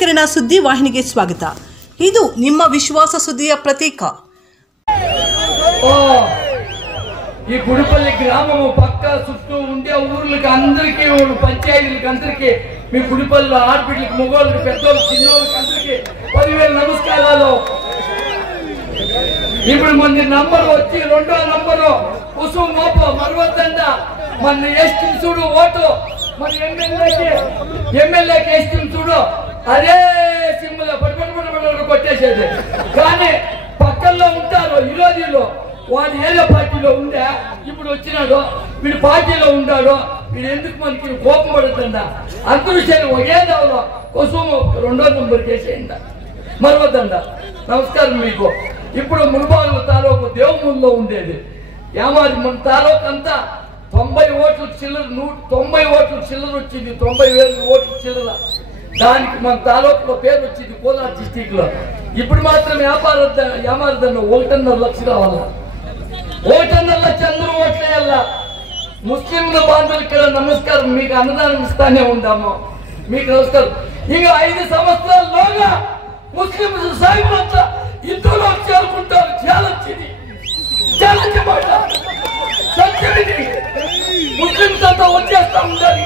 ಕಿರಣ ಸುದ್ದಿ ವಾಹಿನಿಗೆ ಸ್ವಾಗತ. ಇದು ನಿಮ್ಮ ವಿಶ್ವಾಸ ಸುದ್ದಿಯ ಪ್ರತೀಕ. ఈ గుడిపల్లి గ్రామము పక్క చుట్టూ ఉండే ఊర్లకి అందరికీ పంచాయతీలకు అందరికీ మీ గుడిపల్లి ఆడపిల్లకి మగోళ్ళకి పెద్దోళ్ళకి చిన్నోళ్ళకి అందరికీ 10,000 నమస్కారాలు. ఇప్పుడు మన నంబర్ వచ్చి 2వ నంబరు కుసుమ మోప మరవద్దండ మన వేస్తుంది చూడు ఓటు మన ఎమ్మెల్యేకి వేస్తుంది చూడు అదే సింబల్ పడి కొట్టేసేది. కానీ పక్కల్లో ఉంటారు ఈరోజులో వాడు ఏదో పార్టీలో ఉందా ఇప్పుడు వచ్చినాడు వీడు పార్టీలో ఉన్నాడు వీడు ఎందుకు మనకి కోపం పడుతుందా అందరూ సరే ఒకే దావలో కోసం 2వ నంబర్ కేసేయండి మరవద్దండ. నమస్కారం మీకు. ఇప్పుడు మునుబాగు తాలూకు దేవుముల్లో ఉండేది ఏమాది మన తాలూకు అంతా 90 ఓట్ల చిల్లర 90 ఓట్ల చిల్లర వచ్చింది. 90,000 ఓట్ల చిల్లర దానికి మన తాలూకులో పేరు వచ్చింది కోలార్ డిస్టిక్ లో. ఇప్పుడు మాత్రం ఏమారదన్న 1.5 లక్షలు రావాల. 1.5 లక్షలు అందరూ ఓట్లేయాల. ముస్లింల బాంధవులు ఇక్కడ నమస్కారం మీకు అన్నదానం ఇస్తానే ఉంటాము. మీకు నమస్కారం. ఇంకా 5 సంవత్సరాల్లోగా ముస్లిం సాయిబులంతా ఇందులో చేరుకుంటారు. ఛాలెంజ్ మాట సత్యమిది ముస్లింస్ అంతా వచ్చేస్తా ఉంటారు.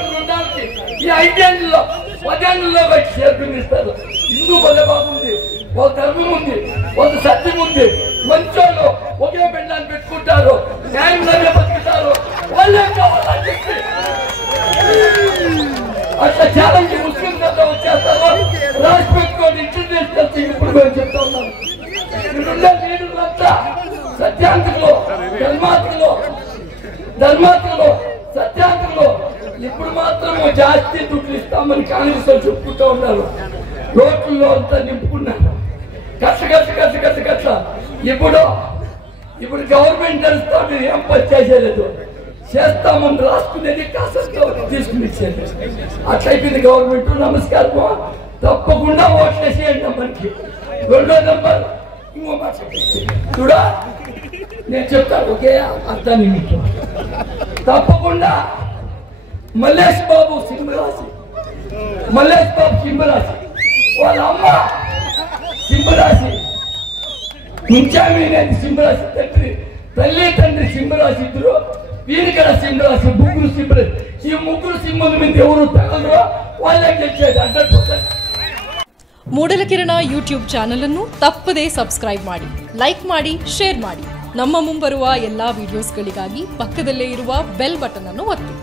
ఈ 5 ఏళ్ళలో 10 ఏళ్ళలో వచ్చి చేరుకునిస్తారు. హిందూ బల బాగుంది, వాళ్ళ ధర్మం ఉంది, వాళ్ళ సత్యం ఉంది. మంచోళ్ళు ఒకే పెండాన్ని పెట్టుకుంటారు, న్యాయంగానే బతుకుతారు. వాళ్ళే కావాలని చెప్పి అట్లా ఛాలెంజ్ ముస్లింస్ అంతా వచ్చేస్తారు. రాసి పెట్టుకోండి. ఇంటర్నేషనల్ ఇప్పుడు మేము చెప్తా ఉన్నాం. ఇక్కడున్న లీడర్లంతా సత్యాంతులు ధర్మాతులు సత్యాంతులు. ఇప్పుడు మాత్రం జాస్తి దుడ్లు ఇస్తామని కాంగ్రెస్ చెప్పుకుంటూ ఉన్నారు. రోడ్లలో అంతా నింపుకున్నారు. కట్ట ఇప్పుడు గవర్నమెంట్ నడుస్తాడు. ఏం పని చేసేలేదు. చేస్తామని రాసుకునేది కాసంతో తీసుకుని ఇచ్చేది. అట్లయిపోయింది గవర్నమెంట్. నమస్కారం. తప్పకుండా ఓట్లేసేయండి మనకి. 2వ నంబర్ ఇంకో మాట చూడా నేను చెప్తాను ఒకే అర్థాన్ని మీకు. తప్పకుండా మల్లేష్ బాబు సింహరాశి వాళ్ళ అమ్మ సింహరాశి ముంచామీనేది సింహరాశి తల్లి తండ్రి సింహరాశి ఇద్దరు. వీరికడ సింహరాశి ముగ్గురు సింహరాశి. ఈ ముగ్గురు సింహల మీద ఎవరు తగలరో వాళ్ళే గెలిచేది 100%. ಮೂಡಲ ಕಿರಣ ಯೂಟ್ಯೂಬ್ ಚಾನೆಲ್ ಅನ್ನು ತಪ್ಪದೇ ಸಬ್ಸ್ಕ್ರೈಬ್ ಮಾಡಿ, ಲೈಕ್ ಮಾಡಿ, ಶೇರ್ ಮಾಡಿ. ನಮ್ಮ ಮುಂಬರುವ ಎಲ್ಲಾ ವಿಡಿಯೋಸ್ಗಳಿಗಾಗಿ ಪಕ್ಕದಲ್ಲೇ ಇರುವ ಬೆಲ್ ಬಟನ್ ಅನ್ನು ಒತ್ತಿ.